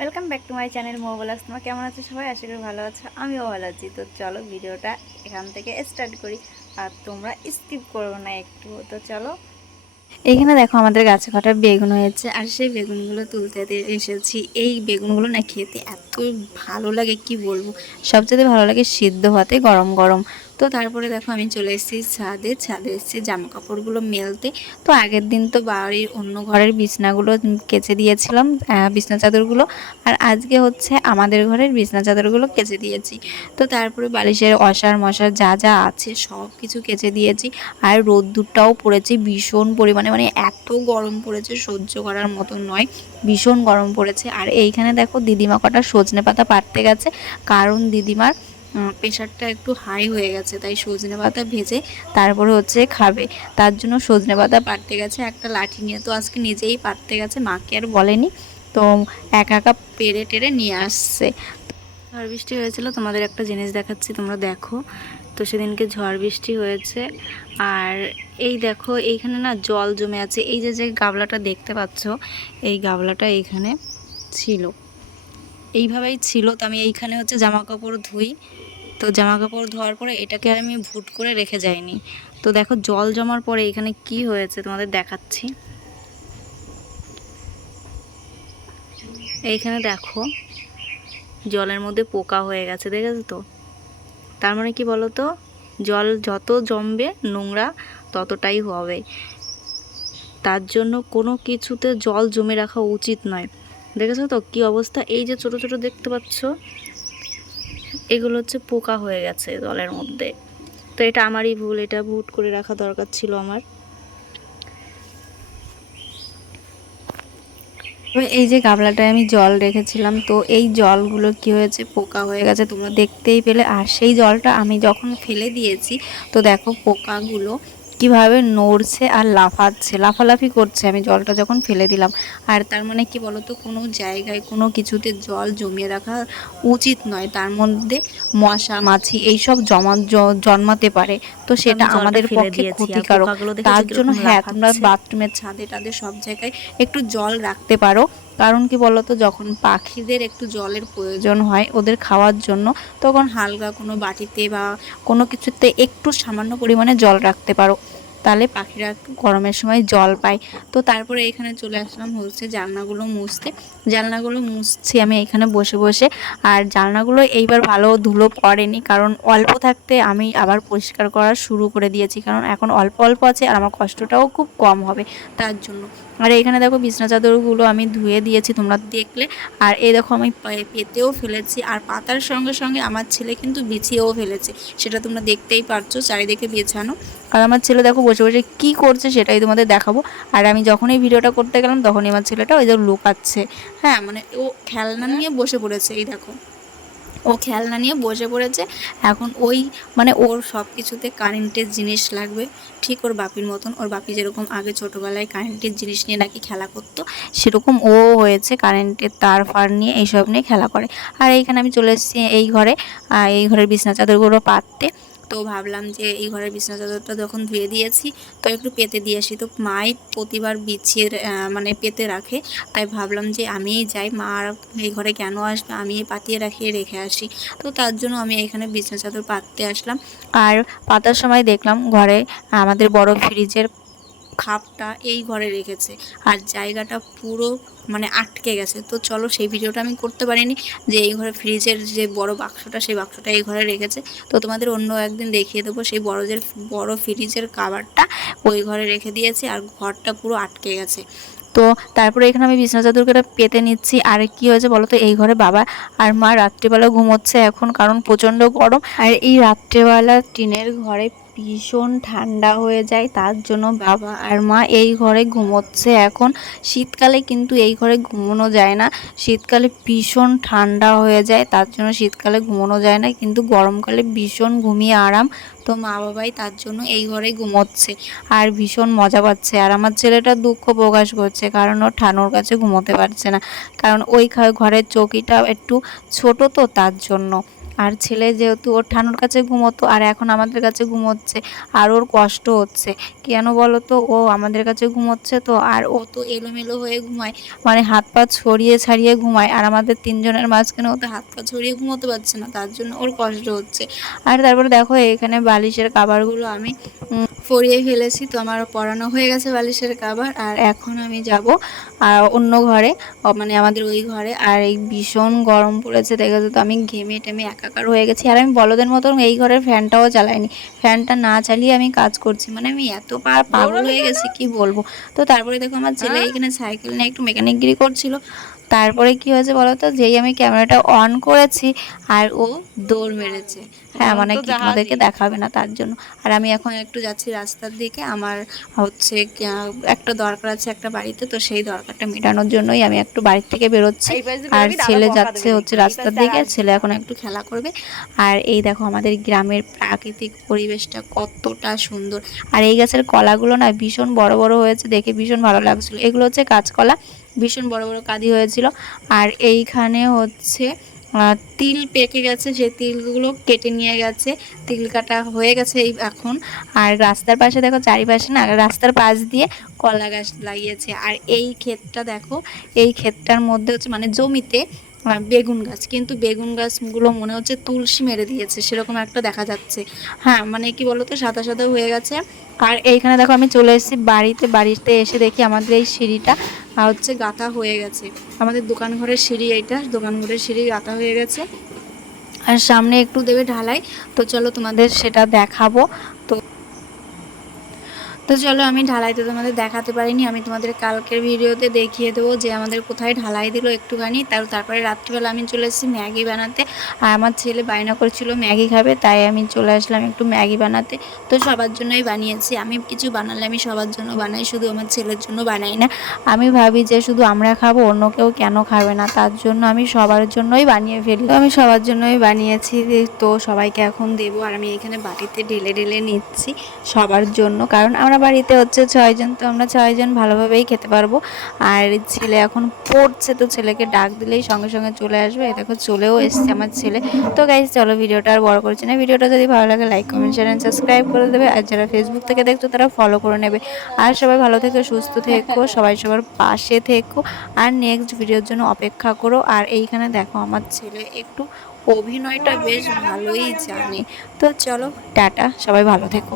Welcome back to my channel মোবাইলাস। তোমরা কেমন আছো সবাই? আশা করি ভালো আছো, আমিও ভালো আছি। তো চলো ভিডিওটা এখান থেকে স্টার্ট করি, আর তোমরা স্কিপ করো না একটু। তো চলো, এইখানে দেখো আমাদের গাছে কটা বেগুন হয়েছে, আর সেই বেগুনগুলো তুলতে এসেছি। এই বেগুনগুলো না খেতে এত ভালো লাগে কি বলবো। সবচেয়ে ভালো লাগে সিদ্ধ ভাতে গরম গরম। তো তারপরে দেখো আমি চলে এসেছি ছাদে। ছাদে এসেছি জামা কাপড়গুলো মেলতে। তো আগের দিন তো বাড়ির অন্য ঘরের বিছনাগুলো কেচে দিয়েছিলাম, বিছনা চাদরগুলো। আর আজকে হচ্ছে আমাদের ঘরের বিছনা চাদরগুলো কেচে দিয়েছি। তো তারপরে বালিশের অসার মশার যা যা আছে সব কিছু কেচে দিয়েছি। আর রোদ্দুরটাও পড়েছে ভীষণ পরিমাণে, মানে এত গরম পড়েছে সহ্য করার মতো নয়, ভীষণ গরম পড়েছে। আর এইখানে দেখো দিদিমা কটা সজনে পাতা পাড়তে গেছে, কারণ দিদিমার প্রেশারটা একটু হাই হয়ে গেছে, তাই সজনে পাতা ভেজে তারপরে হচ্ছে খাবে। তার জন্য সজনে পাতা পাড়তে গেছে একটা লাঠি নিয়ে। তো আজকে নিজেই পাড়তে গেছে, মাকে আর বলেনি। তো একা একা পেরে টেরে নিয়ে আসছে। ঝড় বৃষ্টি হয়েছিল, তোমাদের একটা জিনিস দেখাচ্ছি, তোমরা দেখো। তো সেদিনকে ঝড় বৃষ্টি হয়েছে, আর এই দেখো এইখানে না জল জমে আছে। এই যে যে গাবলাটা দেখতে পাচ্ছ, এই গাবলাটা এইখানে ছিল, এইভাবেই ছিল। তো আমি এইখানে হচ্ছে জামা কাপড় ধুই। তো জামা কাপড় ধোয়ার পরে এটাকে আর আমি ভুট করে রেখে যাইনি। তো দেখো জল জমার পরে এখানে কি হয়েছে তোমাদের দেখাচ্ছি। এইখানে দেখো জলের মধ্যে পোকা হয়ে গেছে, দেখেছো তো? তার মানে কি বলো তো, জল যত জমবে নোংরা ততটাই হবে। তার জন্য কোনো কিছুতে জল জমে রাখা উচিত নয়। দেখেছো তো কি অবস্থা? এই যে ছোট ছোট দেখতে পাচ্ছ, এগুলো হচ্ছে পোকা হয়ে গেছে জলের মধ্যে। তো এটা আমারই ভুল, এটা ভুট করে রাখা দরকার ছিল আমার। এই যে গামলাটায় আমি জল রেখেছিলাম, তো এই জলগুলো কি হয়েছে, পোকা হয়ে গেছে, তোমরা দেখতেই পেলে। আর সেই জলটা আমি যখন ফেলে দিয়েছি, তো দেখো পোকাগুলো কিভাবে নড়ছে আর লাফাচ্ছে, লাফালাফি করছে আমি জলটা যখন ফেলে দিলাম। আর তার মানে কি বলতো, কোনো জায়গায় কোনো কিছুতে জল জমিয়ে রাখা উচিত নয়। তার মধ্যে মশা মাছি এইসব জন্মাতে পারে, তো সেটা আমাদের পক্ষে ক্ষতিকারক। তার জন্য হ্যাঁ, তোমরা বাথরুমের ছাদে টাদে সব জায়গায় একটু জল রাখতে পারো। কারণ কি বলতো, যখন পাখিদের একটু জলের প্রয়োজন হয় ওদের খাওয়ার জন্য, তখন হালকা কোনো বাটিতে বা কোনো কিছুতে একটু সামান্য পরিমাণে জল রাখতে পারো, তাহলে পাখিরা একটু গরমের সময় জল পায়। তো তারপরে এখানে চলে আসলাম হচ্ছে জানলাগুলো মুছতে। জানলাগুলো মুছছি আমি এখানে বসে বসে। আর জানলাগুলো এইবার ভালো ধুলো পড়েনি, কারণ অল্প থাকতে আমি আবার পরিষ্কার করা শুরু করে দিয়েছি, কারণ এখন অল্প অল্প আছে আর আমার কষ্টটাও খুব কম হবে তার জন্য। আর এইখানে দেখো বিছনা চাদরগুলো আমি ধুয়ে দিয়েছি, তোমরা দেখলে। আর এই দেখো আমি পেতেও ফেলেছি, আর পাতার সঙ্গে সঙ্গে আমার ছেলে কিন্তু বিছিয়েও ফেলেছে, সেটা তোমরা দেখতেই পারছো চারিদিকে বিছানো। আর আমার ছেলে দেখো বসে বসে কী করছে সেটাই তোমাদের দেখাবো। আর আমি যখনই ভিডিওটা করতে গেলাম তখনই আমার ছেলেটা ওই যে লুকাচ্ছে। হ্যাঁ, মানে ও খেলনা নিয়ে বসে পড়েছে, এই দেখো ও খেলনা নিয়ে বসে পড়েছে। এখন ওই মানে ওর সব কিছুতে কারেন্টের জিনিস লাগবে, ঠিক ওর বাপির মতন। ওর বাপি যেরকম আগে ছোটোবেলায় কারেন্টের জিনিস নিয়ে নাকি খেলা করতো, সেরকম ও হয়েছে কারেন্টের তার ফার নিয়ে এইসব নিয়ে খেলা করে। আর এইখানে আমি চলে এসেছি এই ঘরে, এই ঘরের বিছনা চাদরগুলো পাততে। তো ভাবলাম যে এই ঘরের বিছনা চাদরটা যখন ধুয়ে দিয়েছি, তো একটু পেতে দিয়ে আসি। তো মাই প্রতিবার বিছিয়ে মানে পেতে রাখে, তাই ভাবলাম যে আমিই যাই, মা আর এই ঘরে কেন আসবে, আমি পাতিয়ে রাখিয়ে রেখে আসি। তো তার জন্য আমি এখানে বিছনা চাদর পাততে আসলাম। আর পাতার সময় দেখলাম ঘরে আমাদের বড় ফ্রিজের খাপটা এই ঘরে রেখেছে, আর জায়গাটা পুরো মানে আটকে গেছে। তো চলো, সেই ভিডিওটা আমি করতে পারিনি, যে এই ঘরে ফ্রিজের যে বড় বাক্সটা, সেই বাক্সটা এই ঘরে রেখেছে। তো তোমাদের অন্য একদিন দেখিয়ে দেবো সেই বড় ফ্রিজের কাভারটা ওই ঘরে রেখে দিয়েছি, আর ঘরটা পুরো আটকে গেছে। তো তারপরে এখানে আমি বিছানা চাদরটা পেতে নিচ্ছি। আর কি হয়েছে বলো তো, এই ঘরে বাবা আর মা রাত্রিবেলা ঘুমোচ্ছে এখন, কারণ প্রচণ্ড গরম। আর এই রাত্রেবেলা টিনের ঘরে ভীষণ ঠান্ডা হয়ে যায়, তার জন্য বাবা আর মা এই ঘরে ঘুমোচ্ছে এখন। শীতকালে কিন্তু এই ঘরে ঘুমোনো যায় না, শীতকালে ভীষণ ঠান্ডা হয়ে যায়, তার জন্য শীতকালে ঘুমোনো যায় না, কিন্তু গরমকালে ভীষণ ঘুমিয়ে আরাম। তো মা বাবাই তার জন্য এই ঘরে ঘুমোচ্ছে আর ভীষণ মজা পাচ্ছে। আর আমার ছেলেটা দুঃখ প্রকাশ করছে, কারণ ও ঠানুর কাছে ঘুমোতে পারছে না, কারণ ওই ঘরের চৌকিটা একটু ছোট, তো তার জন্য। আর ছেলে যেহেতু ওর ঠানুর কাছে ঘুমোতো আর এখন আমাদের কাছে ঘুমোচ্ছে, আর ওর কষ্ট হচ্ছে। কেন বলো তো, ও আমাদের কাছে ঘুমোচ্ছে তো, আর ও তো এলোমেলো হয়ে ঘুমায়, মানে হাত পা ছড়িয়ে ছাড়িয়ে ঘুমায়, আর আমাদের তিনজনের মাঝখানে ও তো হাত পা ছড়িয়ে ঘুমোতে পারছে না, তার জন্য ওর কষ্ট হচ্ছে। আর তারপরে দেখো এখানে বালিশের কাভারগুলো আমি পরিয়ে ফেলেছি, তো আমার পরানো হয়ে গেছে বালিশের কাভার। আর এখন আমি যাব অন্য ঘরে, মানে আমাদের ওই ঘরে। আর এই ভীষণ গরম পড়েছে দেখেছো তো, আমি ঘেমে টেমে একাকার হয়ে গেছি। আর আমি বলদের মতন এই ঘরের ফ্যানটাও চালাইনি, ফ্যানটা না চালিয়ে আমি কাজ করছি, মানে আমি এত পাগল হয়ে গেছি কি বলবো। তো তারপরে দেখো আমার ছেলে এখানে সাইকেল নিয়ে একটু মেকানিকগিরি করছিল। তারপরে কি হয়েছে বলো তো, যেই আমি ক্যামেরাটা অন করেছি আর ও দৌড় মেরেছে। হ্যাঁ, মানে কি তোমাদেরকে দেখাবে না তার জন্য। আর আমি এখন একটু যাচ্ছি রাস্তার দিকে, আমার হচ্ছে একটা দরকার আছে একটা বাড়িতে, তো সেই দরকারটা মেটানোর জন্যই আমি একটু বাড়ির থেকে বেরোচ্ছি। আর ছেলে যাচ্ছে হচ্ছে রাস্তার দিকে, ছেলে এখন একটু খেলা করবে। আর এই দেখো আমাদের গ্রামের প্রাকৃতিক পরিবেশটা কতটা সুন্দর। আর এই গাছের কলাগুলো না ভীষণ বড় বড় হয়েছে, দেখে ভীষণ ভালো লাগছিল। এগুলো হচ্ছে কাঁচকলা, ভীষণ বড় বড় কাঁদি হয়েছিল। আর এইখানে হচ্ছে তিল পেকে গেছে, সেই তিলগুলো কেটে নিয়ে গেছে, তিল কাটা হয়ে গেছে এই এখন। আর রাস্তার পাশে দেখো চারিপাশে না, রাস্তার পাশ দিয়ে কলা গাছ লাগিয়েছে। আর এই ক্ষেতটা দেখো, এই ক্ষেতটার মধ্যে হচ্ছে মানে জমিতে বেগুন গাছ, কিন্তু বেগুন গাছগুলো মনে হচ্ছে তুলসী মেরে দিয়েছে, সেরকম একটা দেখা যাচ্ছে। হ্যাঁ, মানে কি বলতো, সাদা সাদা হয়ে গেছে। আর এইখানে দেখো আমি চলে এসেছি বাড়িতে, বাড়িতে এসে দেখি আমাদের এই সিঁড়িটা হচ্ছে গাঁথা হয়ে গেছে। আমাদের দোকান ঘরের সিঁড়ি, এইটা দোকান ঘরের সিঁড়ি গাঁথা হয়ে গেছে। আর সামনে একটু দেবে ঢালাই, তো চলো তোমাদের সেটা দেখাবো। তো তো চলো, আমি ঢালাইতে তোমাদের দেখাতে পারিনি, আমি তোমাদের কালকের ভিডিওতে দেখিয়ে দেবো যে আমাদের কোথায় ঢালাই দিল একটুখানি। তারপরে রাত্রিবেলা আমি চলে এসেছি ম্যাগি বানাতে। আর আমার ছেলে বায়না করছিল ম্যাগি খাবে, তাই আমি চলে আসলাম একটু ম্যাগি বানাতে। তো সবার জন্যই বানিয়েছি, আমি কিছু বানালে আমি সবার জন্য বানাই, শুধু আমার ছেলের জন্য বানাই না। আমি ভাবি যে শুধু আমরা খাবো, অন্য কেউ কেন খাবে না, তার জন্য আমি সবার জন্যই বানিয়ে ফেলি। তো আমি সবার জন্যই বানিয়েছি, তো সবাইকে এখন দেবো। আর আমি এখানে বাটিতে ঢেলে ঢেলে নিচ্ছি সবার জন্য, কারণ আমরা বাড়িতে হচ্ছে 6 জন, তো আমরা 6 জন ভালোভাবেই খেতে পারবো। আর ছেলে এখন পড়ছে, তো ছেলেকে ডাক দিলেই সঙ্গে সঙ্গে চলে আসবে। এই দেখো চলেও এসছে আমার ছেলে। তো গাইজ চলো, ভিডিওটা আর বড় করছি না, ভিডিওটা যদি ভালো লাগে like comment share and subscribe করে দেবে। আর যারা ফেসবুক থেকে দেখছো তারা ফলো করে নেবে। আর সবাই ভালো থেকো, সুস্থ থেকো, সবাই সবার পাশে থেকো। আর নেক্সট ভিডিওর জন্য অপেক্ষা করো। আর এইখানে দেখো আমার ছেলে একটু অভিনয়টা বেশ ভালোই জানে। তো চলো টাটা, সবাই ভালো থেকো।